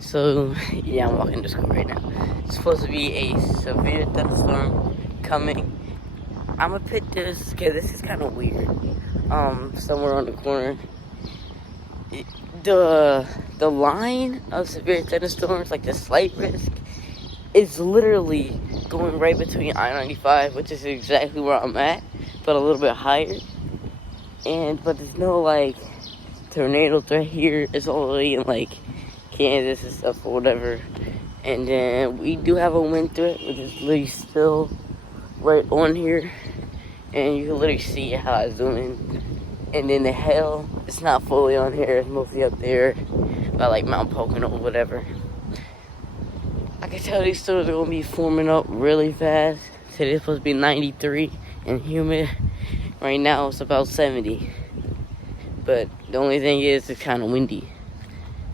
So, yeah, I'm walking to school right now. It's supposed to be a severe thunderstorm coming. I'm gonna put this, because this is kind of weird. Somewhere on the corner. The line of severe thunderstorms, like the slight risk, is literally going right between I-95, which is exactly where I'm at, but a little bit higher. But there's no, like, tornado threat here. It's all the way in, like, Kansas and stuff or whatever. And then we do have a wind threat, which is literally still right on here. And you can literally see how I zoom in. And then the hail, it's not fully on here. It's mostly up there by like Mount Pocono or whatever. I can tell these storms are going to be forming up really fast. Today's supposed to be 93 and humid. Right now it's about 70. But the only thing is it's kind of windy.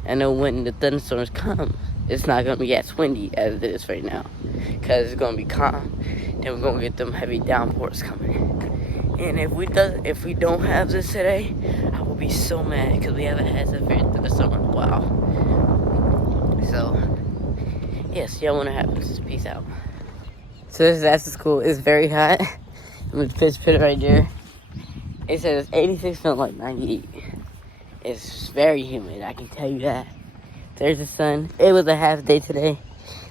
I know when the thunderstorms come, it's not going to be as windy as it is right now. Because it's going to be calm. Then we're going to get them heavy downpours coming. And if we don't have this today, I will be so mad because we haven't had severe thunderstorm in a while. So, yes, y'all want to have this. Peace out. So this is after school. It's very hot. I'm going to put it right there. It says 86, feeling like 98. It's very humid, I can tell you that. There's the sun. It was a half day today.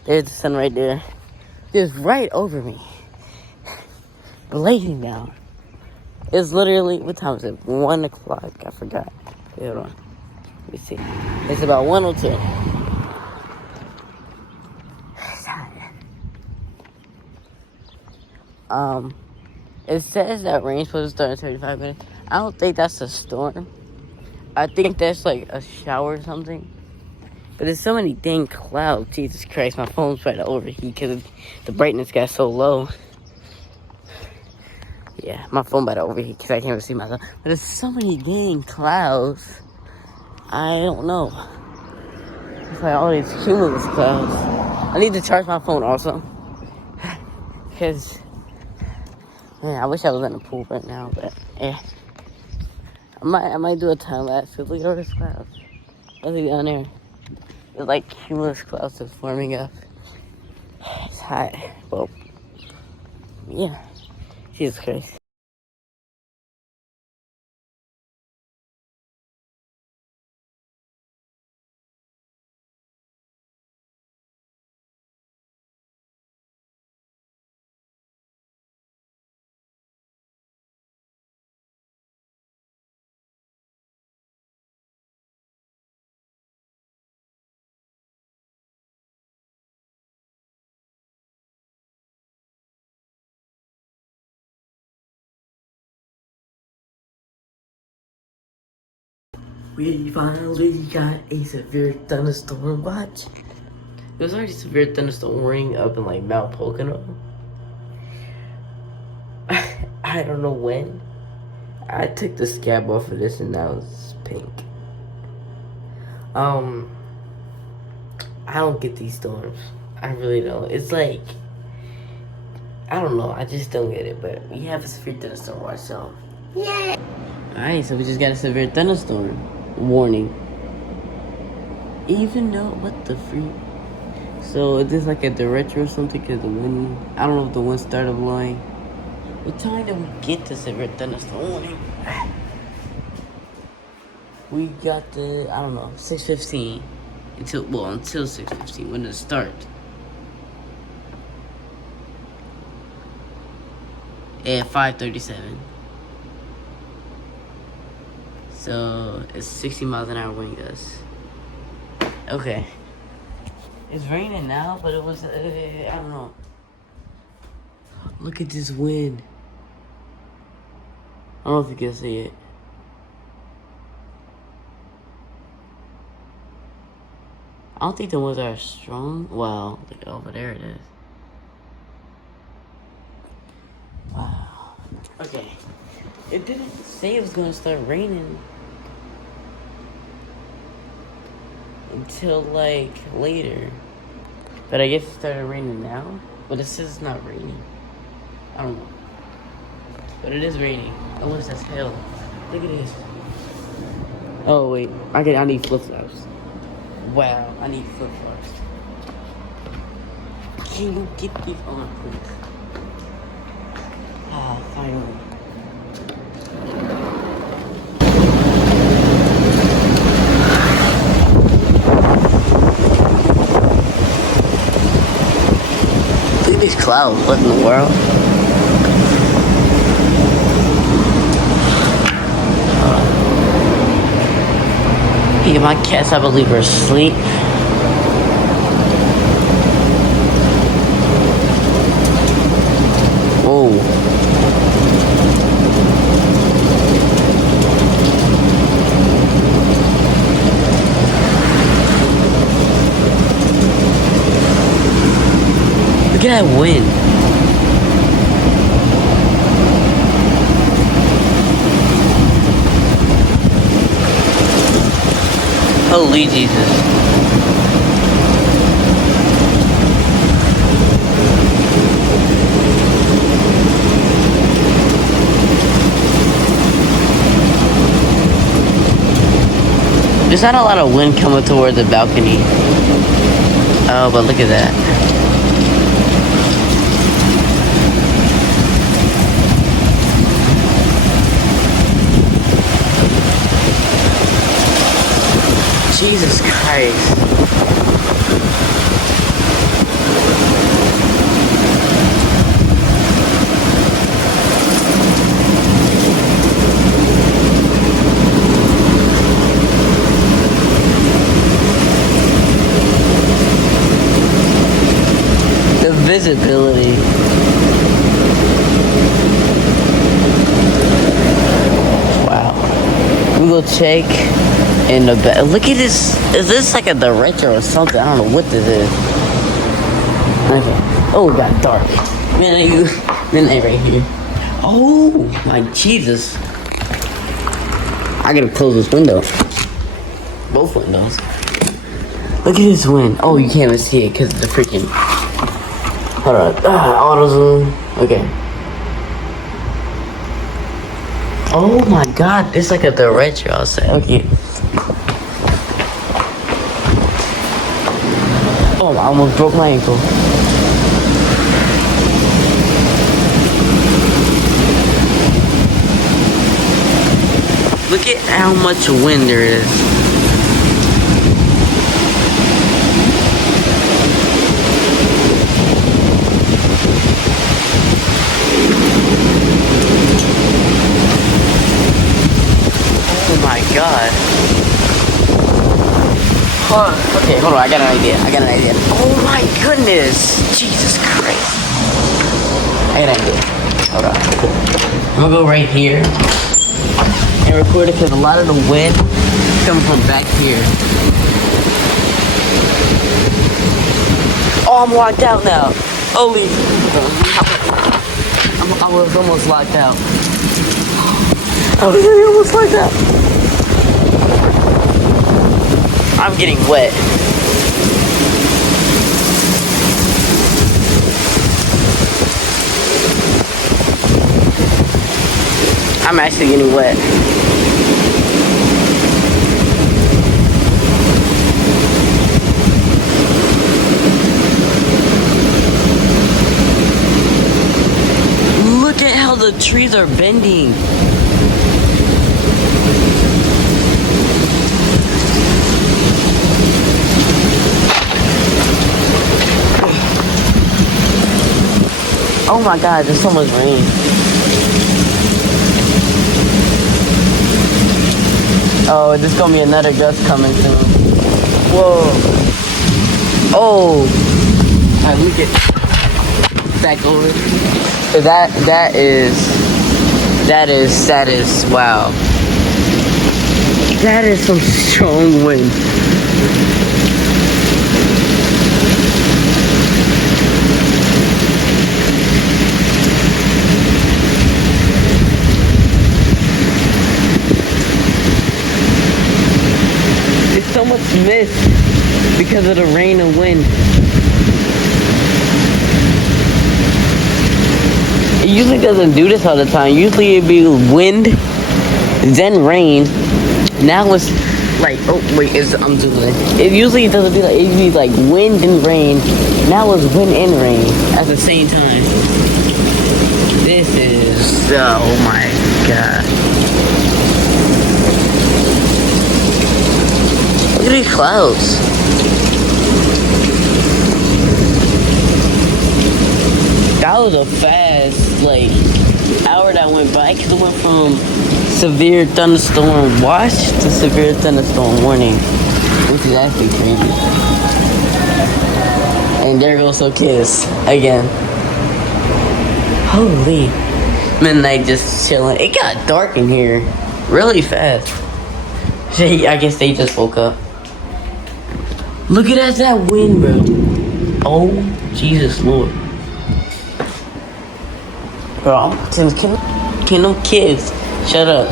There's the sun right there. Just right over me. Blazing down. It's literally, what time is it? 1 o'clock. I forgot. Hold on. Let me see. It's about 1:02. It's hot. It says that rain's supposed to start in 35 minutes. I don't think that's a storm. I think that's like a shower or something. But there's so many dang clouds. Jesus Christ, my phone's trying to overheat because the brightness got so low. Yeah, my phone about to overheat because I can't even see myself. But there's so many dang clouds. I don't know. It's like all these cumulus clouds. I need to charge my phone also. Because, man, I wish I was in the pool right now. But, yeah. I might do a time lapse because look at all these clouds. Look down there. There's like cumulus clouds that's forming up. It's hot. Well, yeah. Jesus Christ. We finally got a severe thunderstorm watch. There was already a severe thunderstorm warning up in like Mount Pocono. I don't know when. I took the scab off of this and now it's pink. I don't get these storms. I really don't. It's like, I don't know. I just don't get it. But we have a severe thunderstorm watch, so yeah. Alright, so we just got a severe thunderstorm warning. Even though, what the freak? So is this like a derecho or something? Because the wind, I don't know if the wind started blowing. What time did we get the severe thunderstorm warning? We got the, I don't know, 6:15 until 6:15. When did it start? At 5:37. So it's 60 miles an hour wind gusts. Okay. It's raining now, but it was, I don't know. Look at this wind. I don't know if you can see it. I don't think the winds are strong. Wow, look over there it is. Wow. Okay. It didn't say it was going to start raining until like later. But I guess it started raining now. But it says it's not raining. I don't know. But it is raining. Oh, what's that hail? Look at this. Oh wait, I need flip flops. Wow, I need flip flops. Can you get these on, please? Ah, finally. Look at these clouds. What in the world? Yeah, my cats, I believe, are asleep. Whoa. Look at that wind. Holy Jesus. There's not a lot of wind coming towards the balcony. Oh, but look at that. Jesus Christ. The visibility. Wow. We will check in the back. Look at this. Is this like a director or something? I don't know what this is. Okay. Oh, it got dark. Midnight right here. Oh, my Jesus. I gotta close this window. Both windows. Look at this wind. Oh, you can't even see it because of the freaking... Hold on. Auto zoom. Okay. Oh my God. It's like a director, I'll say. Okay. Oh, I almost broke my ankle. Look at how much wind there is. Oh my God. Okay, hold on. I got an idea. Oh my goodness. Jesus Christ. I got an idea. Hold on. I'm gonna go right here and record it because a lot of the wind comes from back here. Oh, I'm locked out now. Holy. I was almost locked out. I was almost locked out. I'm getting wet. I'm actually getting wet. Look at how the trees are bending. Oh my God, there's so much rain. Oh, there's gonna be another gust coming soon. Whoa. Oh. Alright, let me get back over. So that is wow. That is some strong wind. So much mist because of the rain and wind. It usually doesn't do this all the time. Usually it'd be wind, then rain. Now it's like, oh wait, I'm doing it. It usually doesn't be like, it usually like wind and rain. Now it's wind and rain at the same time. This is, oh my god. Look at these clouds. That was a fast, like, hour that went by, because it went from severe thunderstorm watch to severe thunderstorm warning, which is actually crazy. And there goes so kids again. Holy. Midnight just chilling. It got dark in here really fast. I guess they just woke up. Look at that wind, bro. Oh, Jesus Lord. Bro, can no kids shut up?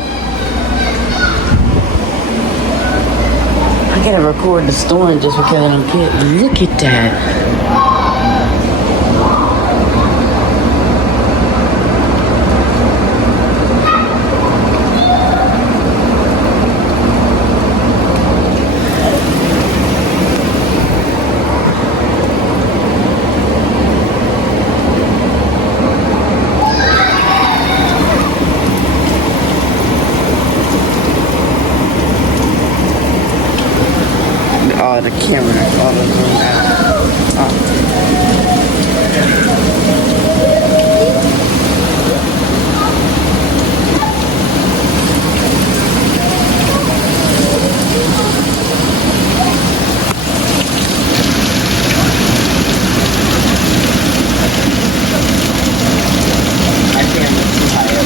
I gotta record the storm just because I don't get. Look at that. Oh, the camera, all the zoom out. I can't look tired.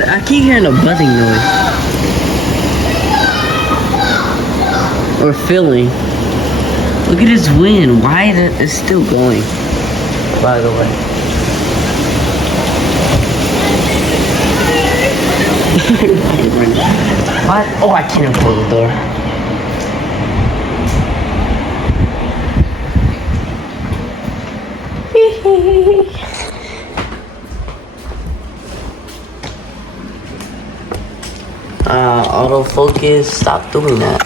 I keep hearing a buzzing noise. Or feeling. Look at this wind. Why is it? It's still going. By the way. What? Oh, I can't close the door. Autofocus, stop doing that.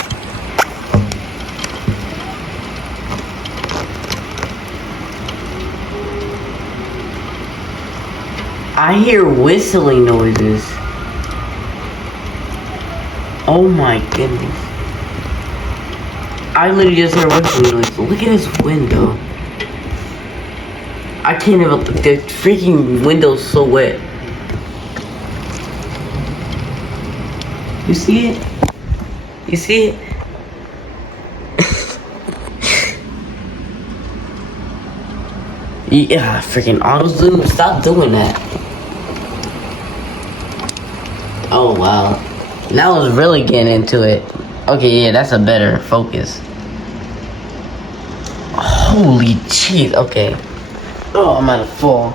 I hear whistling noises. Oh my goodness. I literally just heard whistling noises. Look at this window. I can't even, the freaking window's so wet. You see it? You see it? Yeah, freaking auto zoom. Stop doing that. Oh wow. Now I was really getting into it. Okay, yeah, that's a better focus. Holy jeez. Okay. Oh, I'm at a fall.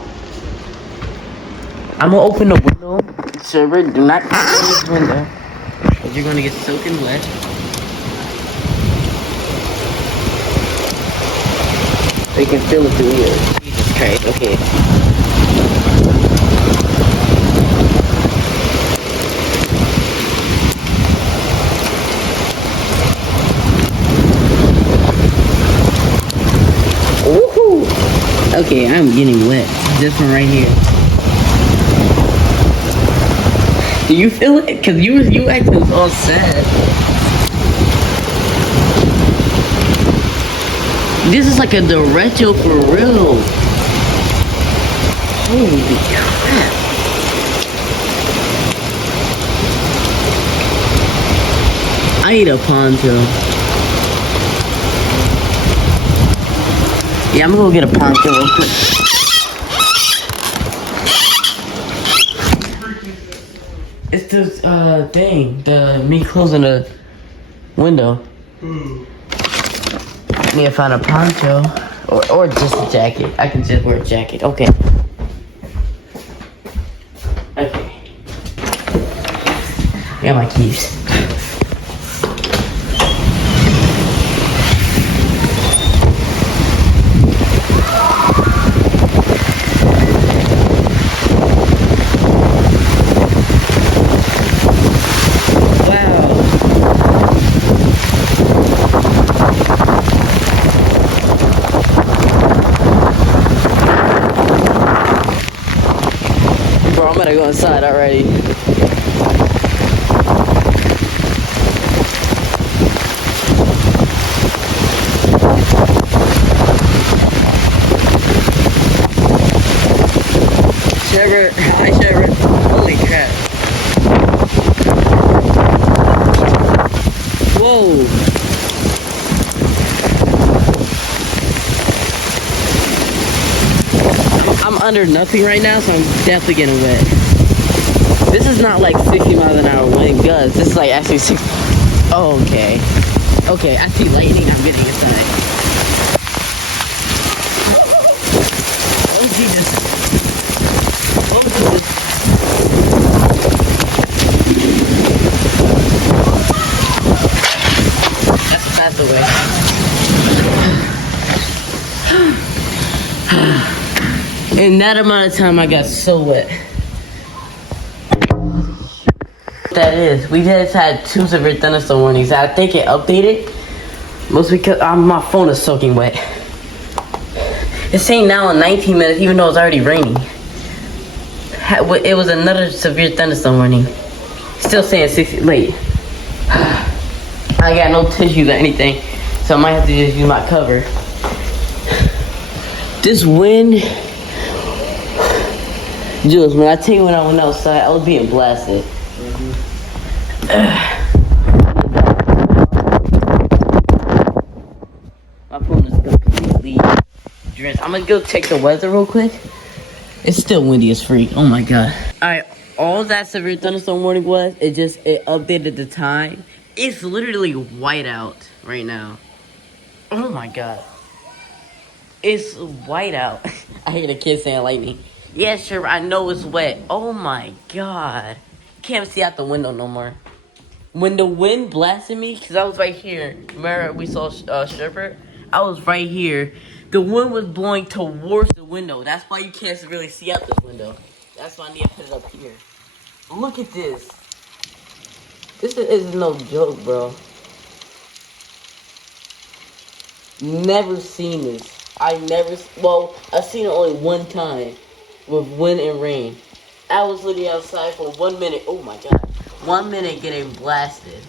I'm gonna open the window. Server, do not open this window. Because you're gonna get soaking wet. So you can feel it through here. Jesus Christ, okay. Woohoo! Okay, I'm getting wet. This one right here. Do you feel it? Cause you acting all sad. This is like a derecho for real. Holy crap. I need a poncho. Yeah, I'm gonna go get a poncho real quick. It's this thing, me closing the window. I need to find a poncho or just a jacket. I can just wear a jacket. Okay. Okay. I got my keys. gotta go inside already. Sherbert, hi Sherbert. Holy crap. Whoa. I'm under nothing right now, so I'm definitely getting wet. This is not like 60 miles an hour wind gusts. This is like actually 60. Oh, okay. Okay, I see lightning. I'm getting inside. Oh, Jesus. Oh, Jesus. That's the way. In that amount of time, I got so wet. That is, we just had 2 severe thunderstorm warnings. I think it updated. Mostly because my phone is soaking wet. It's saying now in 19 minutes, even though it's already raining. It was another severe thunderstorm warning. Still saying 60. Wait. I got no tissues or anything, so I might have to just use my cover. This wind. Jules, when I tell you when I went outside, I was being blasted. My phone is completely drenched. I'm gonna go check the weather real quick. It's still windy as freak. Oh my god. Alright, all that severe thunderstorm warning was, it updated the time. It's literally white out right now. Oh my god. It's white out. I hear the kids saying lightning. Yeah, sure, I know it's wet. Oh my god. Can't see out the window no more. When the wind blasted me, because I was right here. Remember we saw Sherbert? I was right here. The wind was blowing towards the window. That's why you can't really see out this window. That's why I need to put it up here. Look at this. This is no joke, bro. Never seen this. Well, I've seen it only one time with wind and rain. I was literally outside for 1 minute. Oh my god. 1 minute getting blasted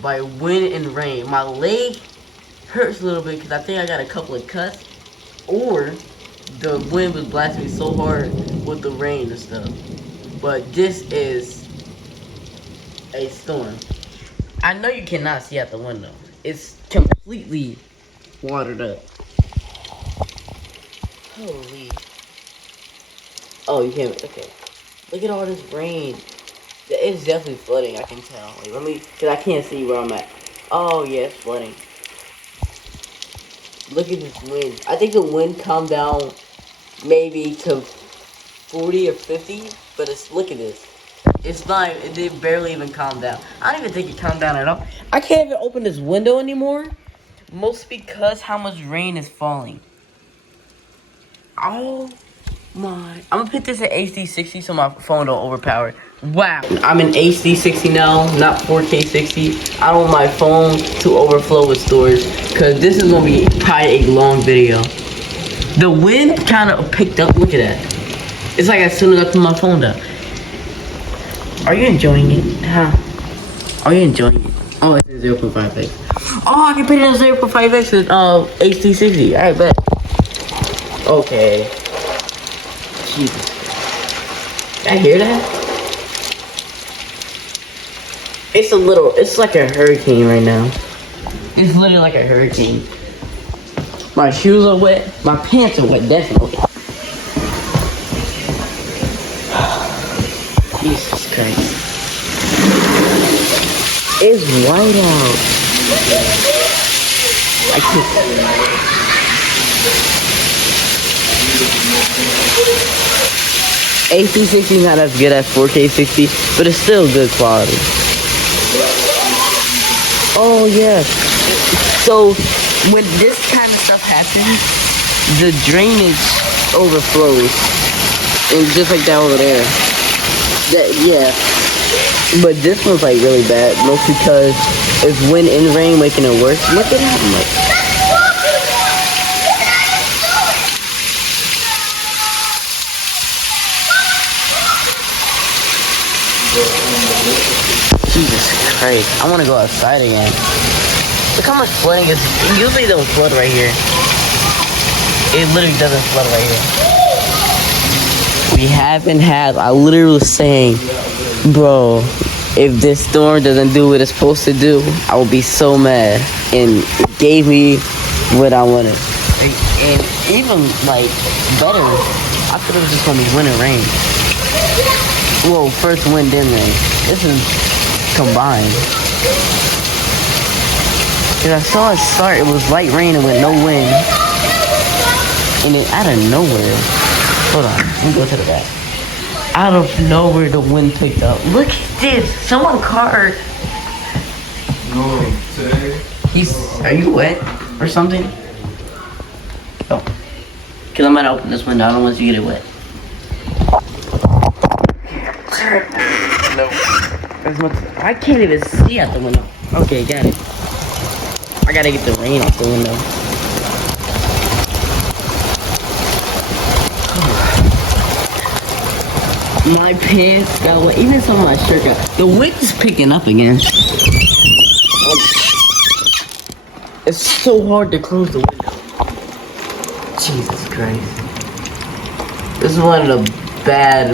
by wind and rain. My leg hurts a little bit because I think I got a couple of cuts. Or the wind was blasting me so hard with the rain and stuff. But this is a storm. I know you cannot see out the window. It's completely watered up. Holy. Oh, you can't. Okay. Look at all this rain. It's definitely flooding, I can tell. Wait, because I can't see where I'm at. Oh, yeah, it's flooding. Look at this wind. I think the wind calmed down maybe to 40 or 50, but look at this. It's not, it did barely even calm down. I don't even think it calmed down at all. I can't even open this window anymore, mostly because how much rain is falling. Oh my. I'm gonna put this at HD 60 so my phone don't overpower. Wow. I'm in HD 60 now, not 4K 60. I don't want my phone to overflow with storage, because this is gonna be probably a long video. The wind kind of picked up. Look at that. It's like as soon as I put my phone down. Are you enjoying it? Huh? Are you enjoying it? Oh, it's a 0.5x. Oh, I can put it in 0.5x with HD 60. Alright, bet. Okay. Jesus. Did I hear that? It's like a hurricane right now. It's literally like a hurricane. My shoes are wet. My pants are wet, definitely. Jesus Christ. It's white out. I can't. HD 60 is not as good as 4K 60, but it's still good quality. Oh yes. So when this kind of stuff happens, the drainage overflows, and just like that over there. Yeah. But this one's like really bad, mostly because it's wind and rain making it worse. Look at that. Jesus Christ. I want to go outside again. Look how much flooding is. Usually don't flood right here. It literally doesn't flood right here. We haven't had, I literally was saying, bro, if this storm doesn't do what it's supposed to do, I will be so mad. And it gave me what I wanted. And even, like, better, I thought it was just going to be wind and rain. Well, first wind, then rain. This is combined. Because I saw it start, it was light rain and with no wind. And then out of nowhere, hold on, let me go to the back. Out of nowhere, the wind picked up. Look at this, someone car. No, today. Are you wet or something? Oh. Because I'm going to open this window, I don't want you to get it wet. No. I can't even see out the window. Okay, got it. I gotta get the rain out the window. My pants got wet. Even some of my shirt got. The wind is picking up again. It's so hard to close the window. Jesus Christ. This is one of the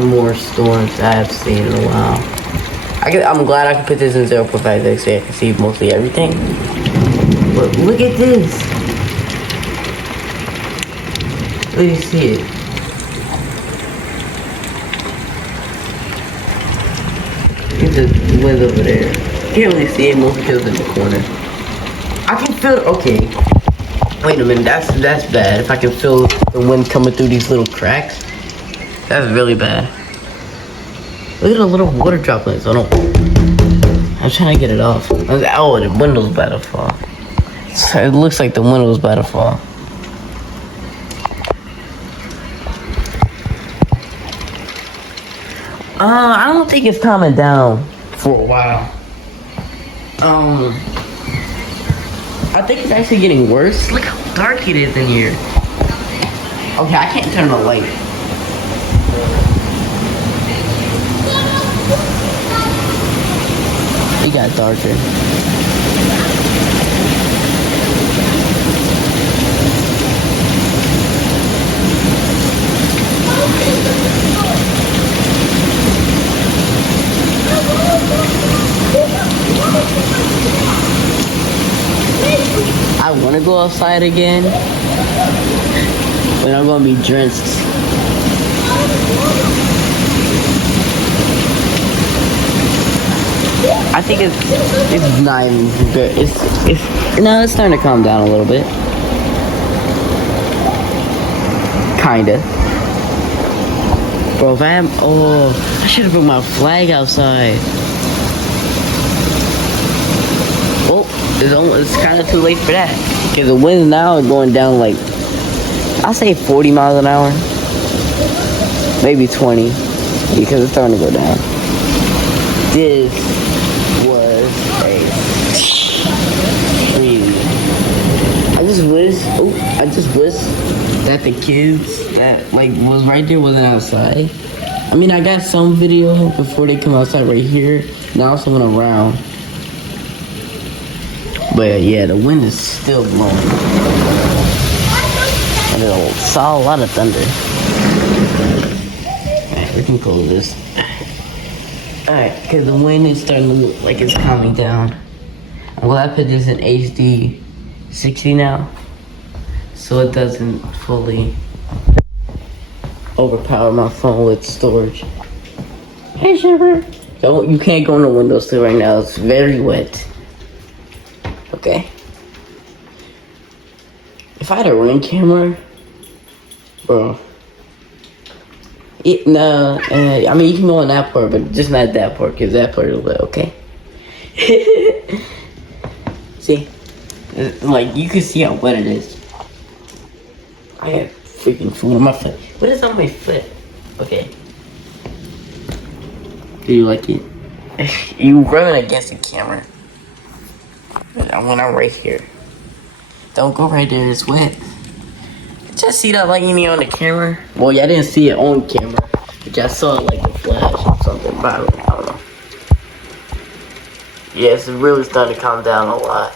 more storms I've seen in a while. I'm glad I can put this in 0.5 so I can see mostly everything. But look at this. Let me see it. Look at the wind over there. Can't really see it, mostly because it's in the corner. I can feel, okay. Wait a minute, that's bad. If I can feel the wind coming through these little cracks, that's really bad. Look at the little water droplets. I'm trying to get it off. Oh, the window's about to fall. It looks like the window's about to fall. I don't think it's calming down for a while. I think it's actually getting worse. Look how dark it is in here. Okay, I can't turn the light. It got darker. I want to go outside again, but I'm going to be drenched. I think it's not even good. No, it's starting to calm down a little bit. Kinda. Bro, if I am, I should have put my flag outside. Oh, it's kind of too late for that. Because the winds now are going down like, I'll say 40 miles an hour. Maybe 20. Because it's starting to go down. This was I just wish that the kids that like was right there wasn't outside. I mean, I got some video before they come outside right here. Now someone around. But yeah, the wind is still blowing. And I saw a lot of thunder. Alright, we can close this. Alright, because the wind is starting to look like it's calming down. I'm glad I put this in HD 60 now, so it doesn't fully overpower my phone with storage. Hey, Shiver. You can't go on the windowsill right now. It's very wet. Okay. If I had a ring camera, bro. I mean, you can go on that part, but just not that part, because that part is lit, okay? See? Like, you can see how wet it is. I have freaking food on my foot. What is on my foot? Okay. Do you like it? You running against the camera. When I'm right here. Don't go right there, it's wet. Just see that lighting me on the camera? Well, yeah, I didn't see it on camera. But I saw it like a flash or something. But I don't know. Yeah, it's really starting to calm down a lot.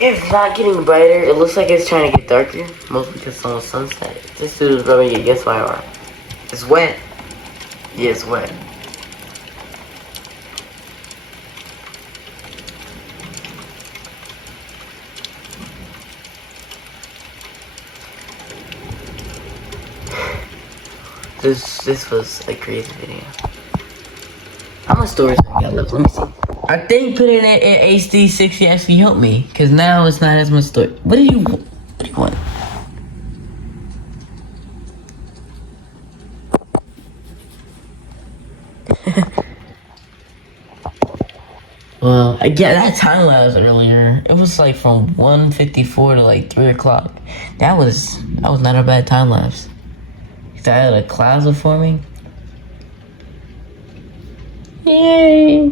It's not getting brighter. It looks like it's trying to get darker. Mostly because it's almost sunset. This dude is rubbing against my arm. It's wet. Yeah, it's wet. This was a crazy video. How much storage I got left? Let me see. I think putting it in HD 60 actually helped me, cause now it's not as much storage. What do you want? Well, I get that time lapse earlier. It was like from 1:54 to like 3 o'clock. That was not a bad time lapse. I had a clouds were forming. Yay!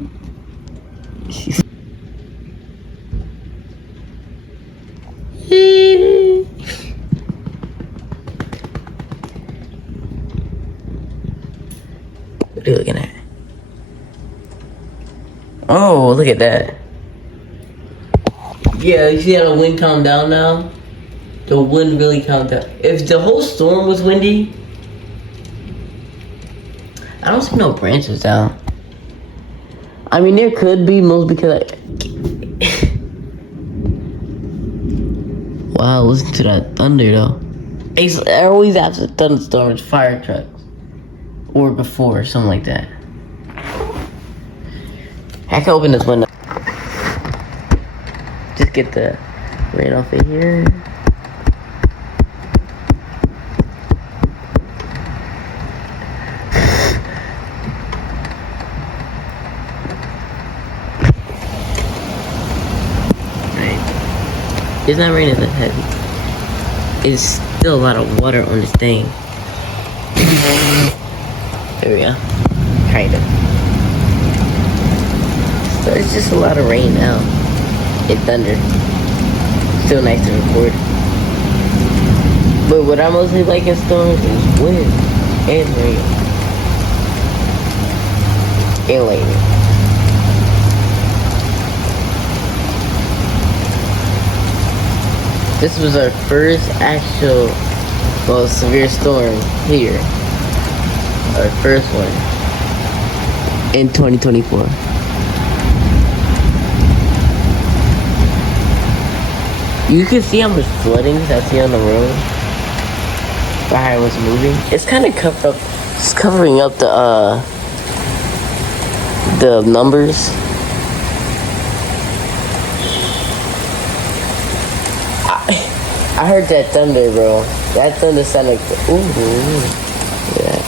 What are you looking at? Oh, look at that. Yeah, you see how the wind calmed down now? The wind really calmed down. If the whole storm was windy, I don't see no branches down. I mean, there could be, most because wow, listen to that thunder though. I always after thunderstorms, fire trucks. Or before, something like that. I can open this window. Just get the rain off of here. It's not raining that heavy. It's still a lot of water on this thing. There we go. Kind of. So it's just a lot of rain now. It thundered. Still nice to record. But what I mostly like in storms is wind and rain. And lightning. This was our first actual, well, severe storm here. Our first one in 2024. You can see how much flooding I see on the road. How it was moving. It's kind of covered up. It's covering up the numbers. I heard that thunder, bro. That thunder sounded ooh, yeah.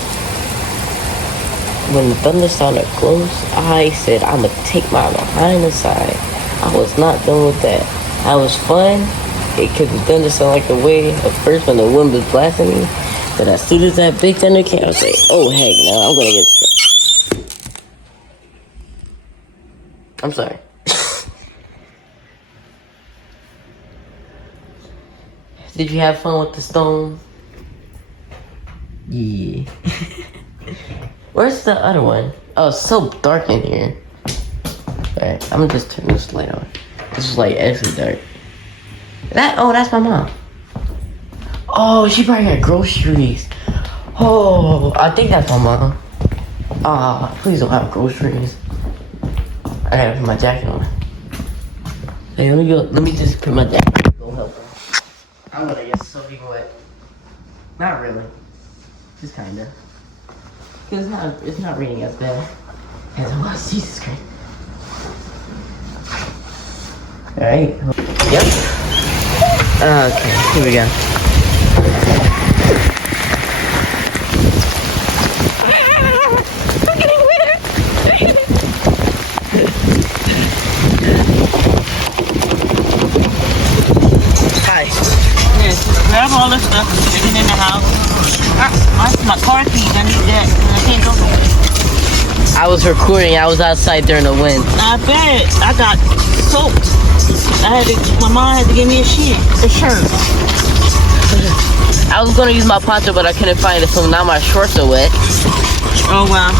When the thunder sounded close, I said I'ma take my behind the side. I was not done with that. I was fun, because the thunder sounded like the way at first when the wind was blasting me. But as soon as that big thunder came, I was like, oh heck no, I'm gonna get sick. I'm sorry. Did you have fun with the storm? Yeah. Where's the other one? Oh, it's so dark in here. Alright, I'm gonna just turn this light on. This is like extra dark. That's my mom. Oh, she probably got groceries. Oh, I think that's my mom. Please don't have groceries. I gotta put my jacket on. Hey, let me just put my jacket on. Go help her. I'm gonna get soaking wet. Not really. Just kinda. Cause it's not raining as bad as it was. Jesus Christ. Alright. Yep. Okay, here we go. I'm getting wet. Hi. Yes, grab all the stuff and stick it in the house. My car keys, I need that. I can't go nowhere. I was recording. I was outside during the wind. I bet. I got soaked. My mom had to give me a shirt. I was gonna use my poncho, but I couldn't find it, so now my shorts are wet. Oh wow.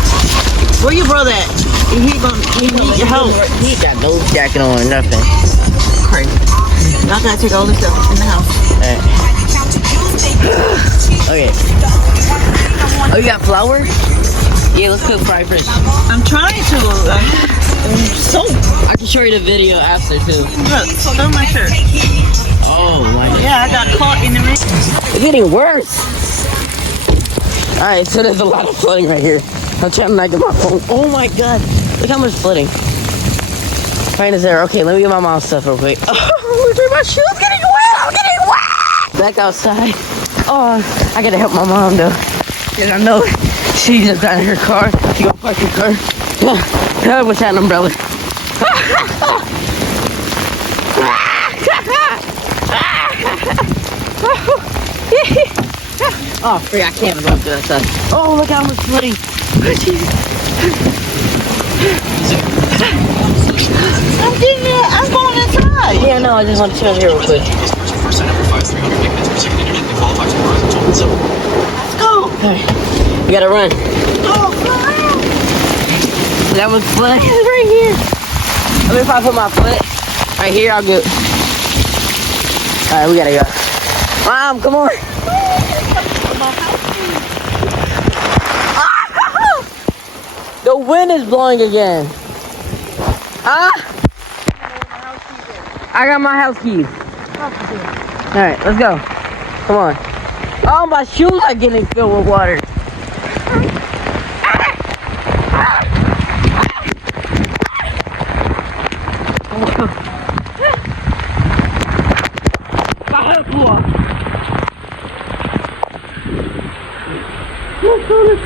Where your brother at? He needs your help. He got no jacket on, nothing. Crazy. Y'all gotta take all this stuff in the house. Alright. Okay. Oh, you got flour? Yeah, let's cook fried fish. I'm trying to. So. I can show you the video after too. Look, still my shirt. Oh my god. Yeah, I got caught in the mix. It's getting worse. Alright, so there's a lot of flooding right here. I'm trying to not get my phone. Oh my god. Look how much flooding. Right is there. Okay, let me get my mom's stuff real quick. Oh, my shoes getting wet. I'm getting wet. Back outside. Oh, I gotta help my mom though. Cause I know she just got in her car. She gonna park her car. I wish I had an umbrella. Oh, free, I can't run through that stuff. Oh, look how much flooding. I'm getting it. I'm going inside. Yeah, no, I just want to chill here real quick. Let's go. Alright, we gotta run. Oh, That was flooding right here. Let me if I put my foot right here, I'll go. Alright, we gotta go. Mom, come on. The wind is blowing again. Huh? I got my house keys. Alright, let's go. Come on. Oh, my shoes are getting filled with water.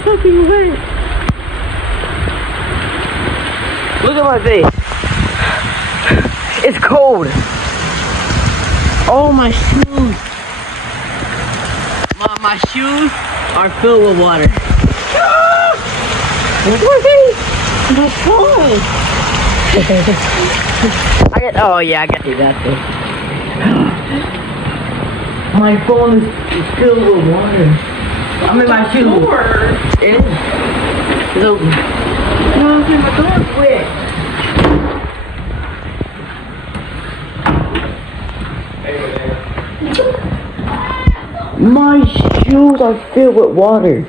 Fucking wet. Look at my face. It's cold. Oh, my shoes. My shoes are filled with water. Look at my face. My phone. Oh yeah, I got you that thing. My phone is filled with water. I'm in my shoes. It is. It's open. No, my door's wet. My shoes are filled with water.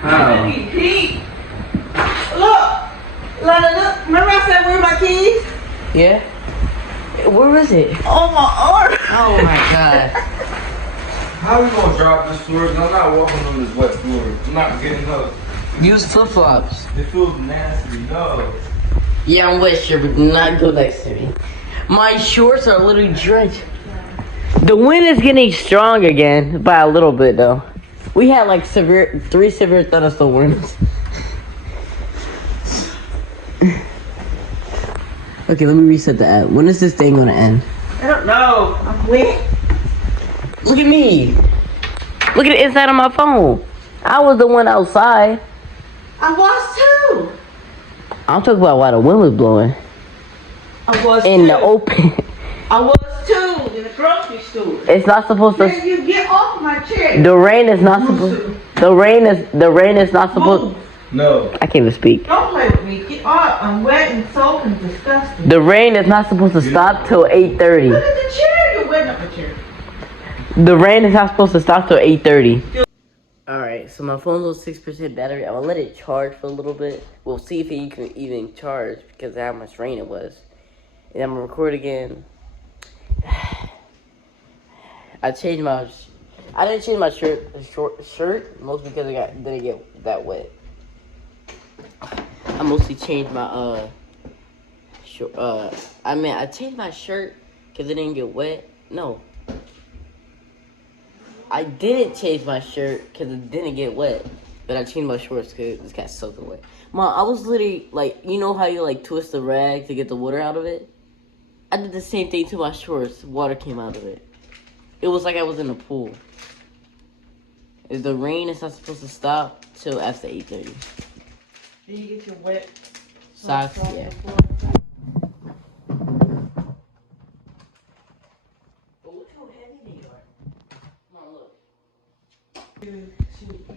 How? Pete. Look. Remember I said where are my keys? Yeah? Where is it? On my arm. Oh my god. How we gonna drop this floor? I'm not walking on this wet floor. I'm not getting up. Use flip-flops. It feels nasty. No. Yeah, I'm wet, sure, but do not go next to me. My shorts are literally drenched. The wind is getting strong again, by a little bit though. We had like 3 severe thunderstorm warnings. Okay, let me reset the app. When is this thing gonna end? I don't know. I'm wet. Look at me. Look at the inside of my phone. I was the one outside. I was too. I'm talking about why the wind was blowing. I was In too. the open. I was too in the grocery store. It's not supposed to. Can you get off my chair? The rain is not supposed. The rain is not supposed. Move. No. I can't even speak. Don't play with me. Get off. I'm wet and soaked and disgusting. The rain is not supposed to stop till 8:30. Look at the chair. You're wetting up the chair. The rain is not supposed to stop till 8:30. Alright, so my phone's on 6% battery. I'm gonna let it charge for a little bit. We'll see if it can even charge because of how much rain it was. And I'm gonna record again. I didn't change my shirt, mostly because it didn't get that wet. I mostly changed my I changed my shirt because it didn't get wet. No. I didn't change my shirt because it didn't get wet. But I changed my shorts because this got soaking wet. Mom, I was literally, like, you know how you, like, twist the rag to get the water out of it? I did the same thing to my shorts. Water came out of it. It was like I was in a pool. Is the rain is not supposed to stop till after 8:30. Did you get your wet Socks? Yeah.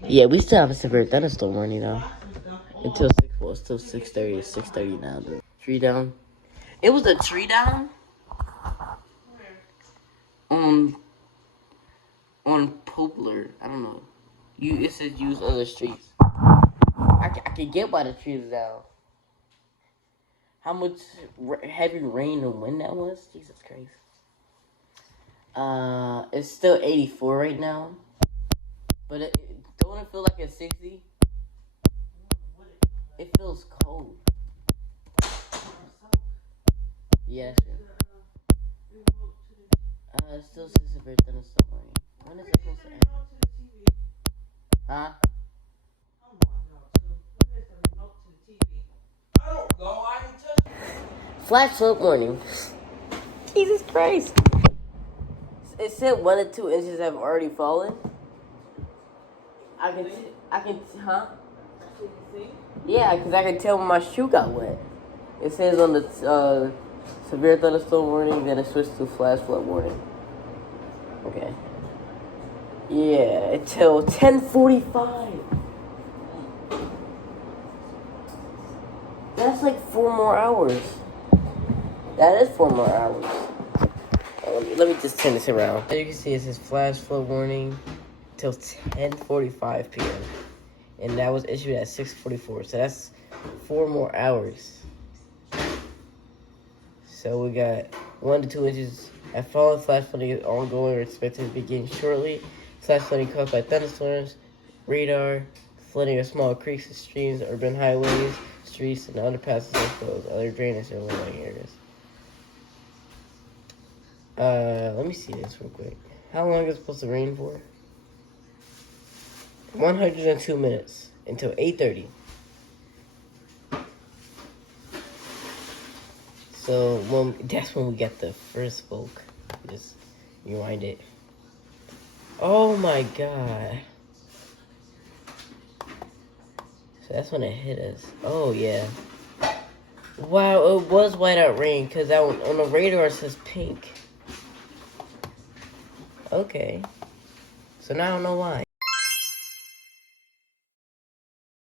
Yeah, we still have a severe thunderstorm warning though. Until 6:45. Well, it's still 6:30. It's 6:30 now. The tree down. It was a tree down. On Poplar. I don't know. It says use other streets. I can get why the trees down. How much heavy rain and wind that was? Jesus Christ. It's still 84 right now. But don't it feel like it's 60? It feels cold. Yeah, that's true. It still says severe thunderstorm. When is it supposed to end? Huh? I don't know. I ain't touching. Flash flood warning. Jesus Christ. It said 1 to 2 inches have already fallen. Huh? Yeah, because I can tell when my shoe got wet. It says on the severe thunderstorm warning, then it switched to flash flood warning. Okay. Yeah, until 10:45. That's like 4 more hours. That is 4 more hours. Let me just turn this around. As you can see, it says flash flood warning till 10:45 p.m. And that was issued at 6:44. So that's 4 more hours. So we got 1 to 2 inches have fallen. Flash flooding is ongoing or expected to begin shortly. Flash flooding caused by thunderstorms, radar, flooding of small creeks and streams, urban highways, streets, and underpasses as well as other drainage and low-lying areas. Let me see this real quick. How long is it supposed to rain for? 102 minutes until 8:30. So that's when we get the first smoke. Just rewind it. Oh my god. So that's when it hit us. Oh yeah. Wow, it was whiteout rain because on the radar it says pink. Okay. So now I don't know why.